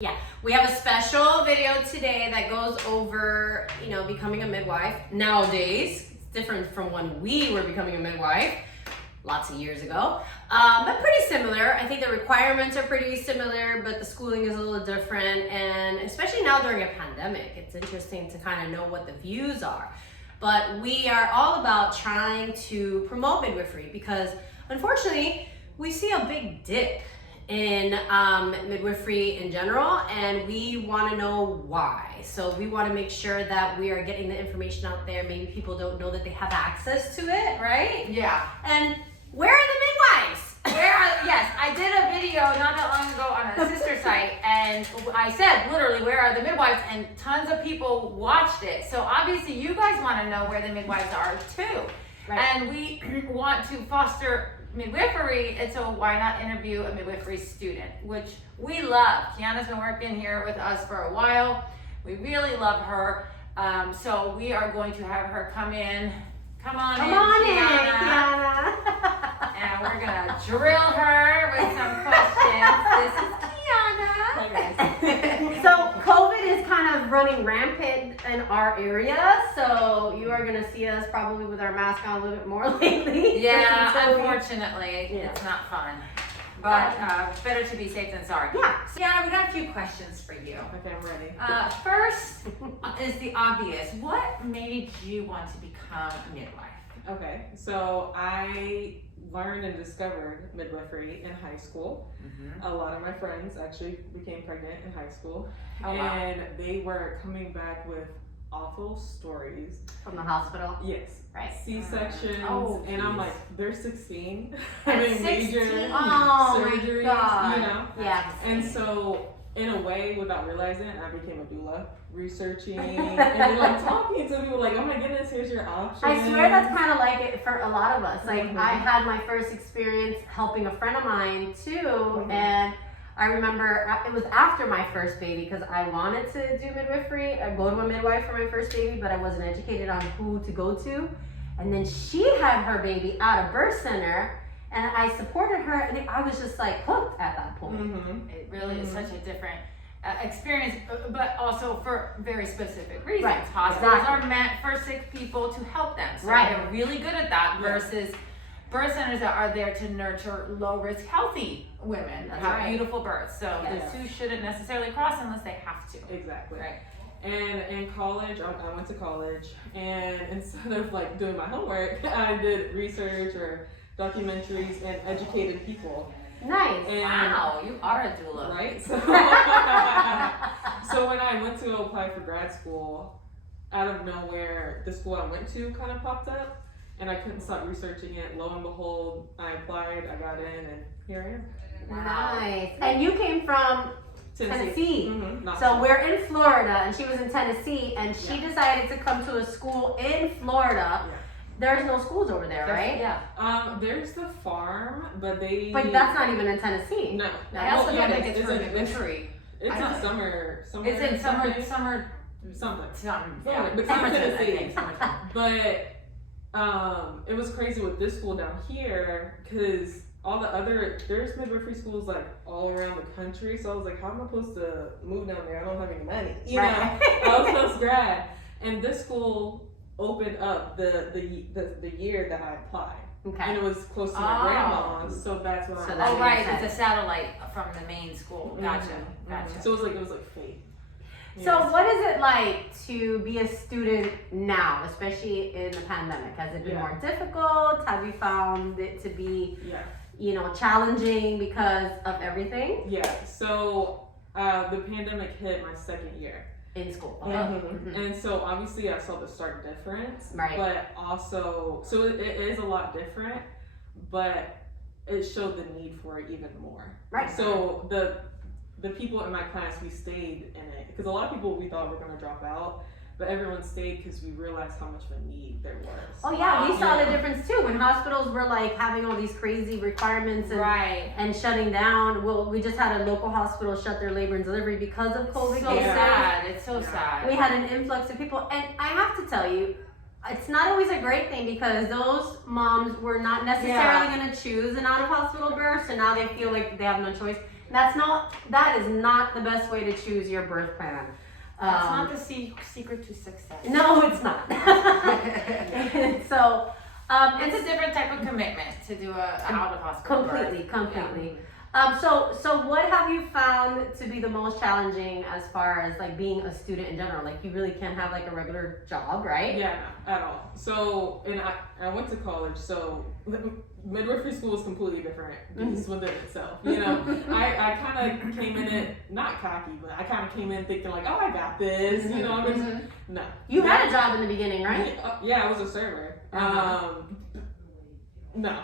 Yeah, we have a special video today that goes over, becoming a midwife nowadays. It's different from when we were becoming a midwife lots of years ago, but pretty similar. I think the requirements are pretty similar, but the schooling is a little different. And especially now during a pandemic, it's interesting to kind of know what the views are. But we are all about trying to promote midwifery because unfortunately, we see a big dip in midwifery in general, and we want to know why. So we want to make sure that we are getting the information out there. Maybe people don't know that they have access to it, right? Yeah. And where are the midwives? Yes, I did a video not that long ago on a sister site, and I said literally, where are the midwives? And tons of people watched it. So obviously you guys want to know where the midwives are too. Right. And we want to foster midwifery, and so why not interview a midwifery student, which we love. Kiana's been working here with us for a while. We really love her. So we are going to have her come in. Come on in, Kiana. And we're gonna drill her with some questions. This is Kiana. Hi guys. So COVID is kind of running rampant in our area, so you are gonna see us probably with our mask on a little bit more lately. Yeah, unfortunately, it's not fun. But it's better to be safe than sorry. Yeah. So, Kiana, we got a few questions for you. Okay, I'm ready. First is the obvious. What made you want to become a midwife? Okay, so I learned and discovered midwifery in high school. A lot of my friends actually became pregnant in high school. Oh, wow. And they were coming back with awful stories. From the hospital? Yes. Right. C-sections. Oh, and I'm like, they're 16. At having 16? major Oh surgeries, my God. you know? Yeah. And so, in a way, without realizing it, I became a doula, researching and like talking to people like, oh my goodness, here's your options. I swear that's kind of like it for a lot of us. Like I had my first experience helping a friend of mine too, and I remember it was after my first baby because I wanted to do midwifery. I go to a midwife for my first baby, but I wasn't educated on who to go to. And then she had her baby at a birth center, and I supported her, and I was just like hooked at that point. It really is such a different experience, but also for very specific reasons. Right, Hospitals exactly. are meant for sick people to help them. So Right. they're really good at that versus birth centers that are there to nurture low-risk, healthy women that have beautiful births. So Yes. the two shouldn't necessarily cross unless they have to. Exactly. Right. And in college, I went to college, and instead of like doing my homework, I did research or documentaries and educated people. Nice. And, Wow, you are a doula. Right? So, so when I went to apply for grad school, out of nowhere, the school I went to kind of popped up, and I couldn't stop researching it. Lo and behold, I applied, I got in, and here I am. Wow. Nice. And you came from Tennessee. Not So we're in Florida, and she was in Tennessee, and she decided to come to a school in Florida. Yeah. There's no schools over there, right? Yeah. There's the farm, but they. But that's not even in Tennessee. No. I also Well, don't yeah, think it's for midwifery. It's I don't in summer. Is it summer? Something. Yeah. But Summerton, I Tennessee. think. Summerton. But it was crazy with this school down here because all the other there's midwifery schools like all around the country. So I was like, how am I supposed to move down there? I don't have any money. You know, I was post grad, and this school opened up the year that I applied. Okay. And it was close to my grandma's, so that's when So I. that Oh, makes right. sense. It's a satellite from the main school. Gotcha. Gotcha. So it was like fate. So what is it like to be a student now, especially in the pandemic? Has it been more difficult? Have you found it to be, challenging because of everything? Yeah. So the pandemic hit my second year In school. and so obviously I saw the stark difference. Right. But also, so it is a lot different, but it showed the need for it even more. Right. So the people in my class, we stayed in it because a lot of people we thought were going to drop out, but everyone stayed because we realized how much of a need there was. Oh yeah, we saw the difference too when hospitals were like having all these crazy requirements and shutting down. Well, we just had a local hospital shut their labor and delivery because of COVID So cases. sad. It's so sad. We had an influx of people, and I have to tell you, it's not always a great thing because those moms were not necessarily going to choose an out-of-hospital birth, so now they feel like they have no choice. That is not the best way to choose your birth plan. That's not the secret to success. No, it's not. So, It's a different type of commitment to do a out of hospital birth. Completely. So what have you found to be the most challenging as far as like being a student in general? Like you really can't have like a regular job, right? Yeah, no, at all. So, and I went to college, so midwifery school is completely different beast within itself. You know, I kind of came in it, not cocky, but I kind of came in thinking like, oh, I got this. You know, no. You had a job in the beginning, right? Yeah, I was a server. No.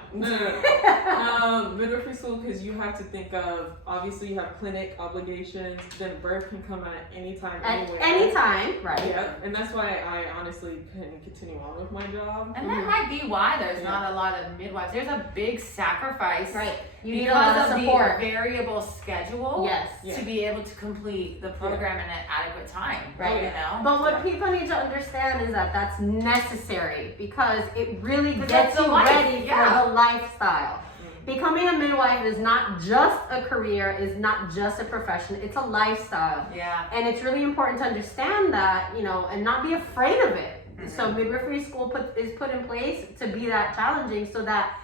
Midwifery school, because you have to think of, obviously you have clinic obligations, then birth can come at any time, anywhere. At any time, right. Yeah, and that's why I honestly couldn't continue on with my job. And that might be why there's not a lot of midwives. There's a big sacrifice. Right. You need a lot of support. The variable schedule. Yes. To be able to complete the program in an adequate time. Right. You know? But what people need to understand is that that's necessary because it really gets that's the you life. ready for the lifestyle. Becoming a midwife is not just a career, is not just a profession, it's a lifestyle. Yeah. And it's really important to understand that, you know, and not be afraid of it. So midwifery school is put in place to be that challenging so that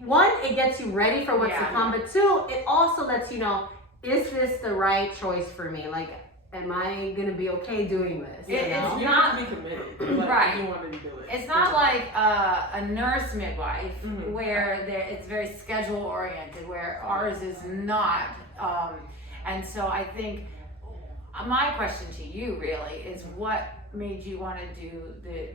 one, it gets you ready for what's to come, but two, it also lets you know, is this the right choice for me? Like, am I gonna be okay doing this? You have to be committed, but right. You wanted to do it. It's not like a nurse midwife where it's very schedule oriented, where ours is not. And so I think my question to you really is, what made you want to do the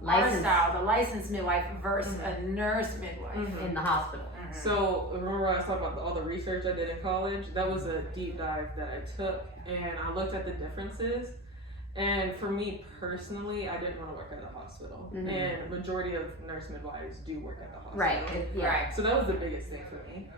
licensed midwife versus a nurse midwife in the hospital? So remember I was talking about all the research I did in college? That was a deep dive that I took, and I looked at the differences. And for me personally, I didn't want to work at a hospital. And majority of nurse midwives do work at the hospital. Right. Right. So that was the biggest thing for me.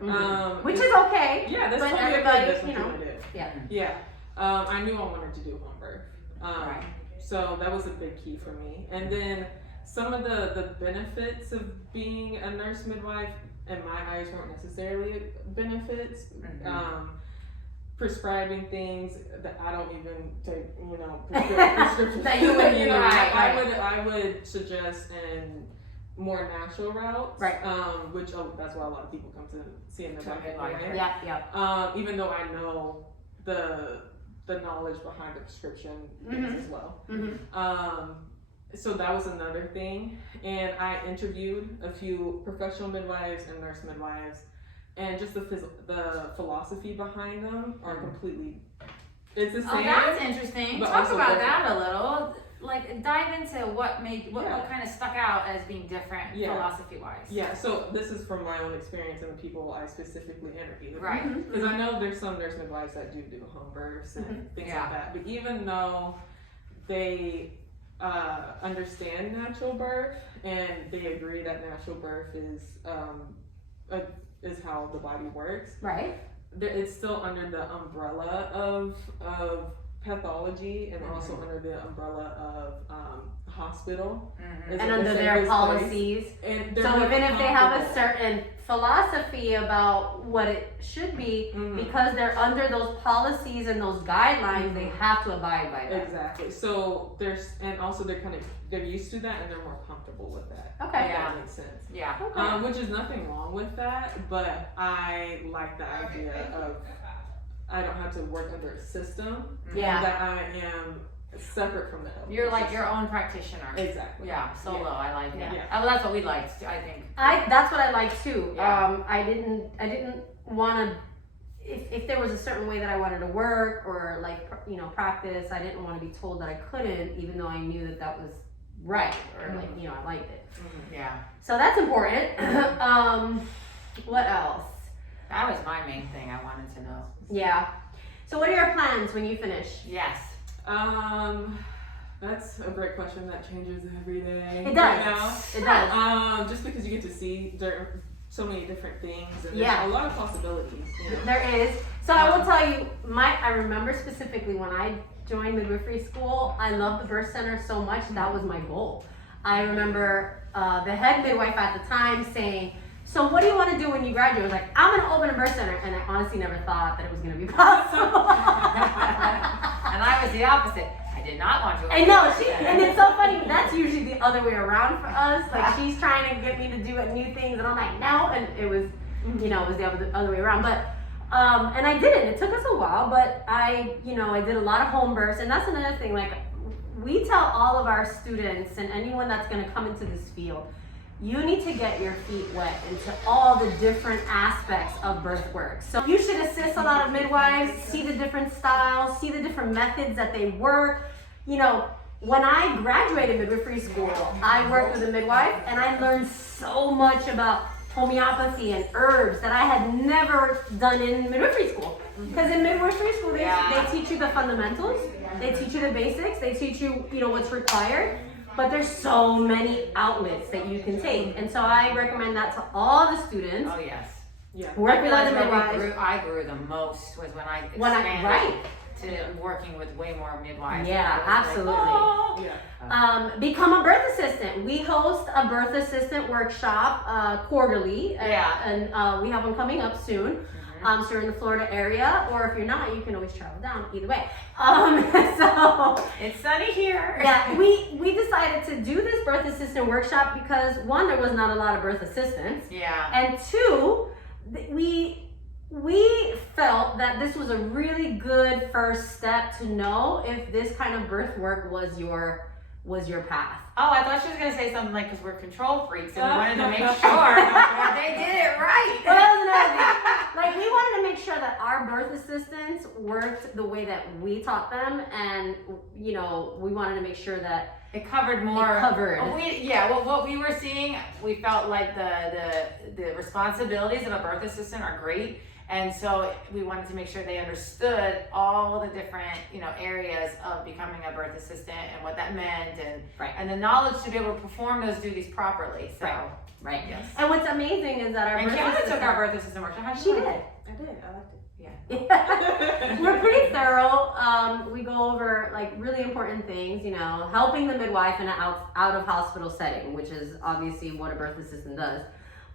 Which is okay. Yeah, that's but totally everybody, okay. That's what you know. Want to do. Yeah. Yeah. I knew I wanted to do home birth. So that was a big key for me. And then some of the benefits of being a nurse midwife, in my eyes, weren't necessarily benefits. Prescribing things that I don't even take, you know, prescriptions. That you would, you know, right. I would suggest in more natural routes, right? Which that's why a lot of people come to see a midwife. Yeah. Even though I know the knowledge behind the prescription things as well. So that was another thing, and I interviewed a few professional midwives and nurse midwives, and just the philosophy behind them are completely, it's the same. Oh, that's interesting. Talk about that a little. Like, dive into what kind of stuck out as being different philosophy-wise. Yeah, so this is from my own experience and the people I specifically interviewed. Right. Because I know there's some nurse midwives that do home births and things like that, but even though they understand natural birth and they agree that natural birth is how the body works. Right. It's still under the umbrella of pathology and also under the umbrella of hospital. And under their policies. And so even if they have a certain philosophy about what it should be, because they're under those policies and those guidelines, they have to abide by that. Exactly. So they're used to that and they're more comfortable with that. Okay. If that makes sense. Yeah. Okay. Which is nothing wrong with that, but I like the idea of I don't have to work under a system. That I am separate from the health. You're like your own practitioner. Exactly. Yeah, solo. I like that. Yeah. Well, that's what we liked, I think. That's what I like too. Yeah. I didn't want to. If there was a certain way that I wanted to work or like practice, I didn't want to be told that I couldn't, even though I knew that was right or I liked it. Yeah. So that's important. What else? That was my main thing I wanted to know. Yeah. So what are your plans when you finish? Yes. That's a great question that changes every day. It does. Right now. It does. Just because you get to see so many different things and Yeah. there's a lot of possibilities. You know? There is. So I will tell you, I remember specifically when I joined midwifery school, I loved the birth center so much, that was my goal. I remember the head midwife at the time saying, so what do you want to do when you graduate? I was like, I'm going to open a birth center. And I honestly never thought that it was going to be possible. And I was the opposite. I did not want to. I know, and it's so funny, that's usually the other way around for us. Like, she's trying to get me to do new things, and I'm like, no, and it was, you know, it was the other way around. But, and I did it. It took us a while, but I did a lot of home births, and that's another thing. Like, we tell all of our students and anyone that's going to come into this field, you need to get your feet wet into all the different aspects of birth work. So you should assist a lot of midwives, see the different styles, see the different methods that they work. You know, when I graduated midwifery school, I worked with a midwife, and I learned so much about homeopathy and herbs that I had never done in midwifery school. Because in midwifery school, they teach you the fundamentals, they teach you the basics, they teach you, you know, what's required. But there's so many outlets that you can take. And so I recommend that to all the students. Oh, yes. Yeah. Work with other midwives. I grew the most was when I expanded to working with way more midwives. Yeah, absolutely. Like, oh. Yeah. Become a birth assistant. We host a birth assistant workshop quarterly. And we have one coming up soon. So you're in the Florida area, or if you're not, you can always travel down. Either way. So it's sunny here. Yeah, we decided to do this birth assistant workshop because one, there was not a lot of birth assistants. Yeah. And two, we felt that this was a really good first step to know if this kind of birth work was your path. Oh, I thought she was gonna say something like, because we're control freaks and we wanted to make sure that they did it right. Well, that was another thing. Like, we wanted to make sure that our birth assistants worked the way that we taught them, and you know, we wanted to make sure that it covered more. It covered. What we were seeing, we felt like the responsibilities of a birth assistant are great. And so we wanted to make sure they understood all the different, you know, areas of becoming a birth assistant and what that meant, and the knowledge to be able to perform those duties properly. So right. Yes. And what's amazing is that our and birth Kiana assistant took our birth assistant workshop. How'd She you did. like it? I did. I liked it. Yeah. We're pretty thorough. We go over like really important things, you know, helping the midwife in an out of hospital setting, which is obviously what a birth assistant does.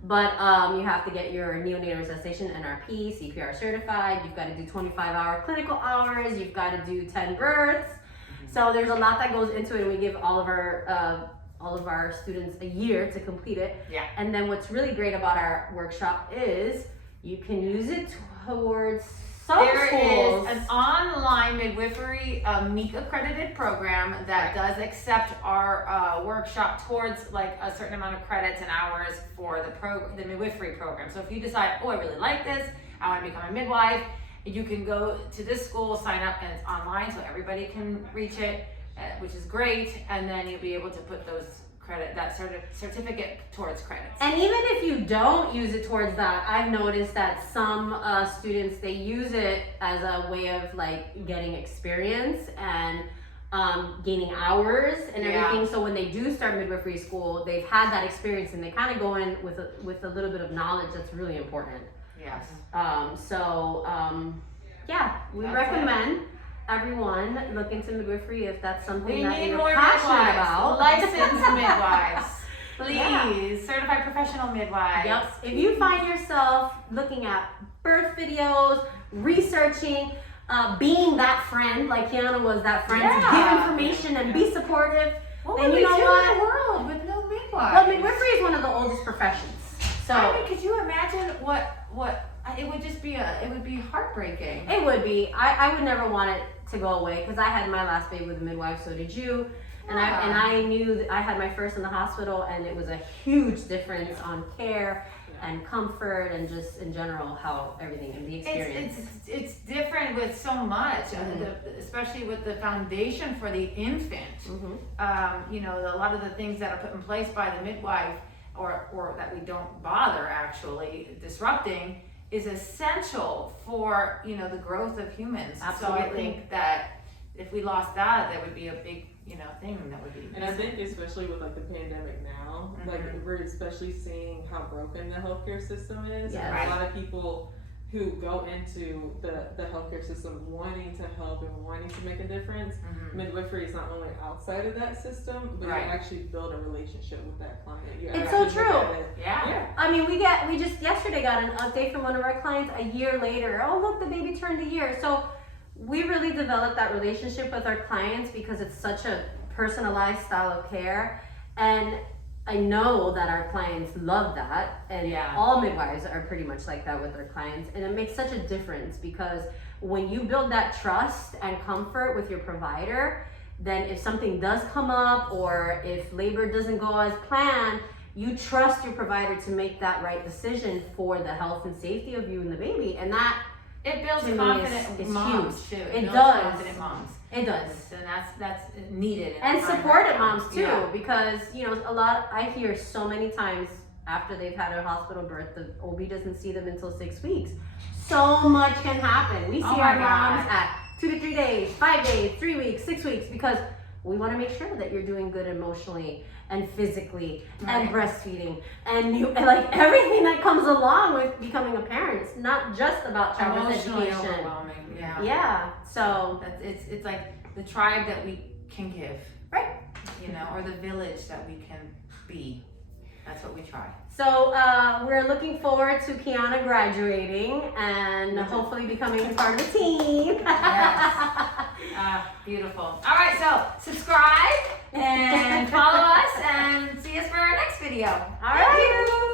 But you have to get your neonatal resuscitation NRP, CPR certified. You've got to do 25-hour clinical hours. You've got to do 10 births. So there's a lot that goes into it, and we give all of our students a year to complete it. Yeah. And then what's really great about our workshop is you can use it towards some There schools. is an online midwifery MEEC accredited program that does accept our workshop towards like a certain amount of credits and hours for the midwifery program. So if you decide, oh, I really like this, I want to become a midwife, you can go to this school, sign up, and it's online, so everybody can reach it, which is great. And then you'll be able to put that certificate towards credits. And even if you don't use it towards that, I've noticed that some students, they use it as a way of like getting experience and gaining hours and everything. So when they do start midwifery school, they've had that experience and they kind of go in with a little bit of knowledge that's really important. Yes. We recommend everyone look into midwifery if that's something We that need you're more passionate midwives, about. licensed midwives, please, Yeah. certified professional midwives. Yep. If you find yourself looking at birth videos, researching, being that friend, like Kiana was that friend, to give information and be supportive, What then would you we know do what? in the world with no midwives? Well, midwifery is one of the oldest professions. So I mean, could you imagine what it would just be it would be heartbreaking. it would be. I would never want it to go away because I had my last baby with a midwife, so did you. And I knew that I had my first in the hospital, and it was a huge difference on care and comfort and just in general how everything and the experience. It's different with so much, especially with the foundation for the infant. You know, a lot of the things that are put in place by the midwife or that we don't bother actually disrupting is essential for, you know, the growth of humans. Absolutely. So I think that if we lost that would be a big, you know, thing that would be. And I think especially with like the pandemic now, like we're especially seeing how broken the healthcare system is. Yes. And a lot of people who go into the healthcare system wanting to help and wanting to make a difference. Midwifery is not only outside of that system, but you actually build a relationship with that client. It's so true. Yeah. I mean, we just yesterday got an update from one of our clients a year later. Oh, look, the baby turned a year. So we really developed that relationship with our clients because it's such a personalized style of care. And I know that our clients love that, and all midwives are pretty much like that with their clients, and it makes such a difference because when you build that trust and comfort with your provider, then if something does come up or if labor doesn't go as planned, you trust your provider to make that right decision for the health and safety of you and the baby, and that it builds to me confident is moms huge. too. It builds does. confident moms. It does. And that's needed. And supportive moms too, Yeah. because I hear so many times after they've had a hospital birth, the OB doesn't see them until 6 weeks. So much can happen. We see our moms at 2 to 3 days, 5 days, 3 weeks, 6 weeks, because we want to make sure that you're doing good emotionally and physically and breastfeeding and like everything that comes along with becoming a parent. It's not just about childbirth Emotionally education. overwhelming. Yeah. Yeah. So it's like the tribe that we can give. Right. Or the village that we can be. That's what we try. So we're looking forward to Kiana graduating and hopefully becoming part of the team. Yes. Beautiful. All right, so subscribe and follow us and see us for our next video. All right. Thank you.